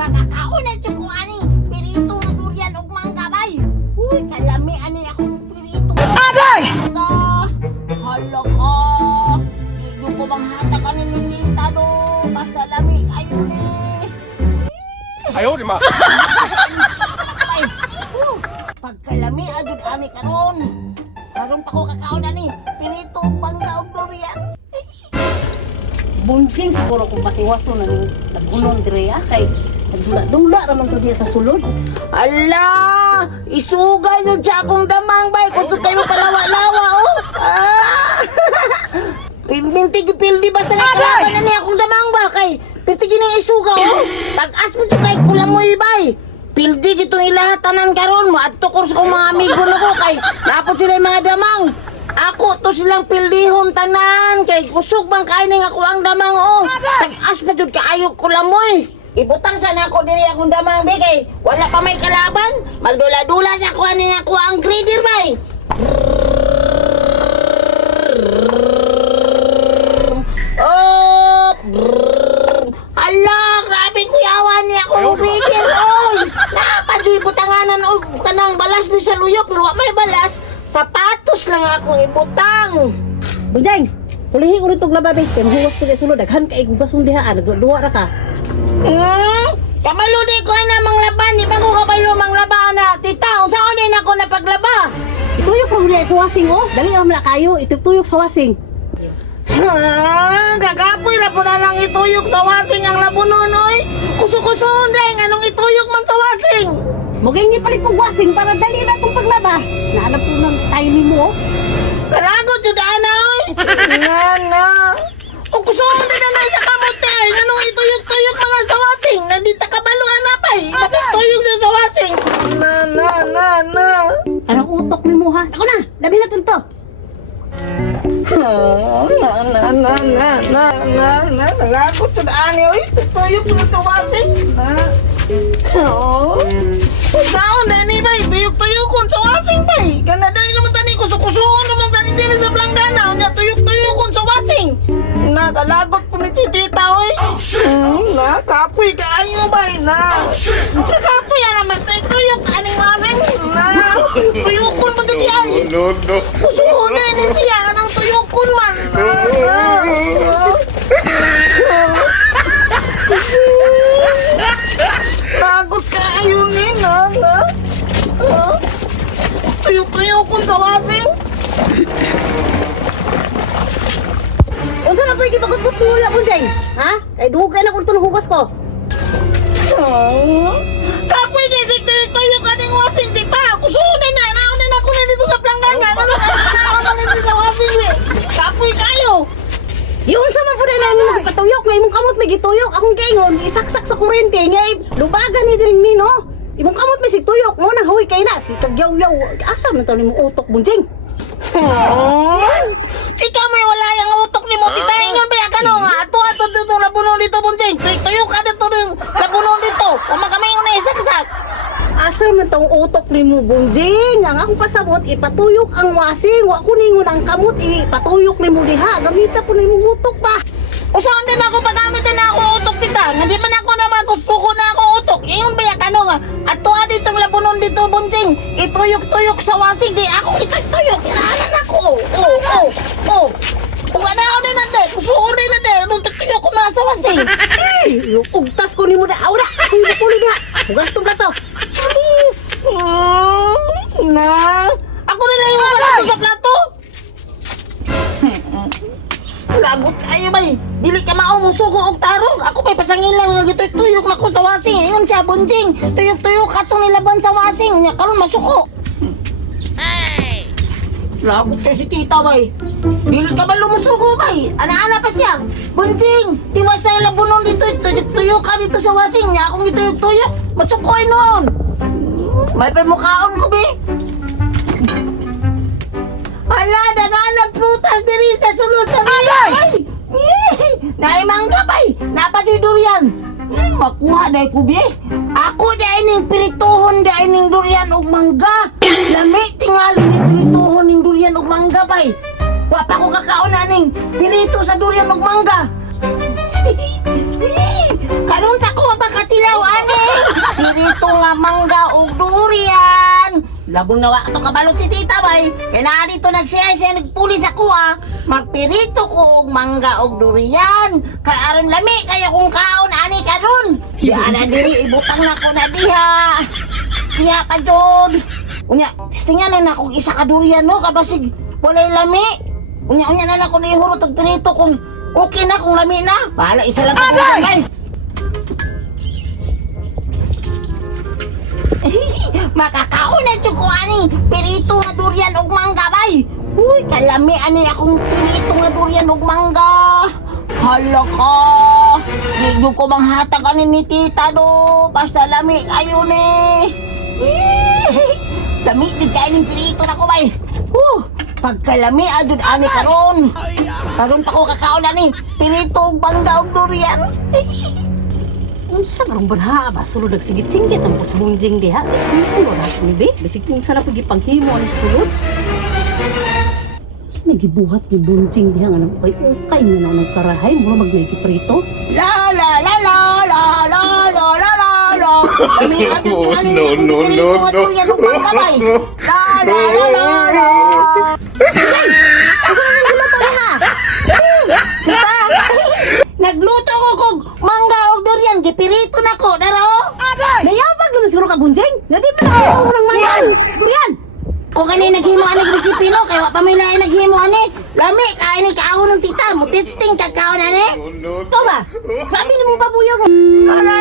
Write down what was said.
makakaon na siya kung aning pirito na durian o mangga bay. Uy, kalami ani akong pirito. Agay! Hala ka. Hindi ko manghata ka ni tita do. Basta lami ayun eh. 哎呦我的妈！ Ay, pagkalami agad ani karon. Karon pa ko kakaon ani pirito mangga o durian. Bunjing siguro kung patiwaso na naghulon dire kay nagdula-dula raman to diya sa sulod. Ala, isugay nyo siya akong damang bay. Gusto kayo palawa-lawa, oh. Pildi basta nakalaban na niya akong damang ba. Kay, pildi na isuga, oh. Tag-as mo siya kay kulamoy bay. Pildi gitong ilahatanan karon mo. At tukor sa kong mga amigo na ko. Kay, napot sila yung mga damang. Ako to silang pildihon tanan. Kay, kusog bang kainin ako ang damang, oh. Tag-as mo siya kaayok kulamoy. Ibutang sana ako diri akong damang bigay. Wala pa may kalaban. Magdula-dula sa kuha niya ako ang grader bay. Oh! Hala, grabe kuyawan niya ako grader. Oy! Napadyoy butanganan o kanang balas ni sa luyo pero wa may balas. Sapatos lang akong ibutang. Bunjing, pulihin ulit tong lababe kay mahuwas ko sa sulod daghan kay gugasong diha nagduwa ra ka. Kamalo di ko na manglaban, di ba ko kabalo manglaban na tita, unsaon din ako napaglaba? Ituyok ko ulit sa wasing oh. Dali ra mala kayo, ituyok sa wasing. Gagapoy na po na lang ituyok sa wasing ang labunon, oy. Kusukusun din, anong ituyok man sa wasing? Muging ni palit kong wasing para dali na itong paglaba. Naanap po ng style mo. Kalagot yun daan na, oy. Nana. O kusukusun din na sa kamote, anong ituyok-tuyok mga sa wasing? Nadita kabaluan na pa, matutuyok din sa wasing. Na. Anong utok ni mo ha? Ako na, labi na to. Nalakot sa daan niyo, eh. Tuyok na sa wasing. Oo. Saan na ni ba? Tuyok-tuyokon sa wasing ba? Kanadali naman tani ko. Sukusuon naman tani din sa planggana. Tuyok-tuyokon sa wasing. Nakalagot po ni si tita, oy. Nakapoy ka ayo ba? Nakapoy yan naman. Tuyok ka aning wasing. Tuyokon mo doon yan. No, no. Susuon na ni siya. Anong tuyokon man? Lagot ka ayun ni Nana. Tuyok-tuyokon sa wasing. Unsa na po yung gipagot-but mo wala Bunjing? Ha? Kay dugay na ko itong hugas ko. Kapoy kasi tuyok ka ng wasing, di ba? Kusunan na. Naunan ako na dito sa planggana. Ano na dito sa wasing, eh. Kapoy kayo. Yung unsa man po na lang mo katuyok, may imong kamot may gituyok. Akong gaingon, isaksak sa kurente ngay lubagan ni diring mino. Imong kamot may sigtuyok, mo nang hawi kay na si kagyaw-yaw. Asa man to nimo utok Bunjing? Ikaw may wala yung utok ni mo. Titahingon ba yan ka no nga? Ato dito labunon dito, Bunjing. Tuyok ka dito labunon dito. O magamingon na isaksak. Asa man tong utok nimo Bunjing? Ang akong pasabot ipatuyok ang wasing, wa ko ningon ang kamot ipatuyok nimo diha. Gamita po nimo utok pa. Usaon din ako pagamitin na ako utok kita. Hindi man ako naman gusto ko na ako utok. Ingon ba yan ka no nga? Ato ditong labunon dito, Bunjing. Ituyok-tuyok sa wasing. Di ako ituyok. Kinaanan ako. Kung anaon din natin. Kusuon din natin. Nung tuyok ko na sa wasing. Ugtas ko nimo na. Awra, kung pulo diha. Hugas tong plato. Na. Ako na lang yung plato sa plato. Lagot kayo ba eh. Dili ka maumusugo og tarong. Ako pa'y pasangin lang nga gitoy-tuyok na ko sa wasing. Ingon siya, Bunjing. Tuyok-tuyok atong nilaban sa wasing. Nya karon masuko. Ay! Lagot kayo si tita ba eh. Dili ka ba lumusugo ba eh. Ana-ana pa siya. Bunjing, tiwas sa labunon dito. Tuyok ka dito sa wasing. Nya akong gitoy-tuyok. Masuko ay noon. May pamukhaon ko be. Hala, danganag prutas diri sa sulod sa biyan. Naimangga bay, napadoy durian. Makuha day ko be. Ako day ning pirituhon day ning durian ug mangga. Lami tingali ning pirituhon ning durian ug mangga bay. Wa pa ko kakaon ning pirito sa durian ug mangga. Karon ta ko pa katilaw ani. nga mangga ug durian. Labong nawa ato kabalot si tita bay. Kaya na dito nagsiya nagpulis ako Magpirito ko og mangga og durian. Kay aron lami kaya kung kaon ani karon. Di ana diri ibutang na ko na diha. Kaya pa jud. Unya, tistingan na akong isa ka durian no kabasig walay lami. Unya na ako ni hurot og pirito kung okay na kung lami na. Bahala isa lang ka durian. Makakaon na dyan ko aning pirito nga durian og mangga bay. Uy, kalami ani akong pirito nga durian og mangga. Hala ka. Medyo ko manghatag ani ni tita do. Basta lami kayo ni. Lami din kayo ng pirito na ko bay. Pagkalami adun ani karon. Karon pa ko kakaon ani pirito og mangga og durian. Unsa man banha ba sulod nagsigit-singgit ang pusbunjing diha. Ano ra ni be? Bisig kung sana pag ipanghimo ani sa sulod. Sa may gibuhat ni bunjing diha nga nang ukay nga nang karahay mo magnagiprito. La la la la la la la la la la. No. La la la la la. Asa man guluto diha? Tita, nagluto ko kog mangga og durian, gipirito na ko, daro. Nayabag naman siguro ka bunjing. Nga di man nakakatawa ng mangga. Durian. Kung kani naghimo ani resipe no, kay wa pa may lain naghimo ani. Lami kain ni kaon ng tita, mo testing kakaon ani. Ito ba? Sabi ni mo babuyog. Ala.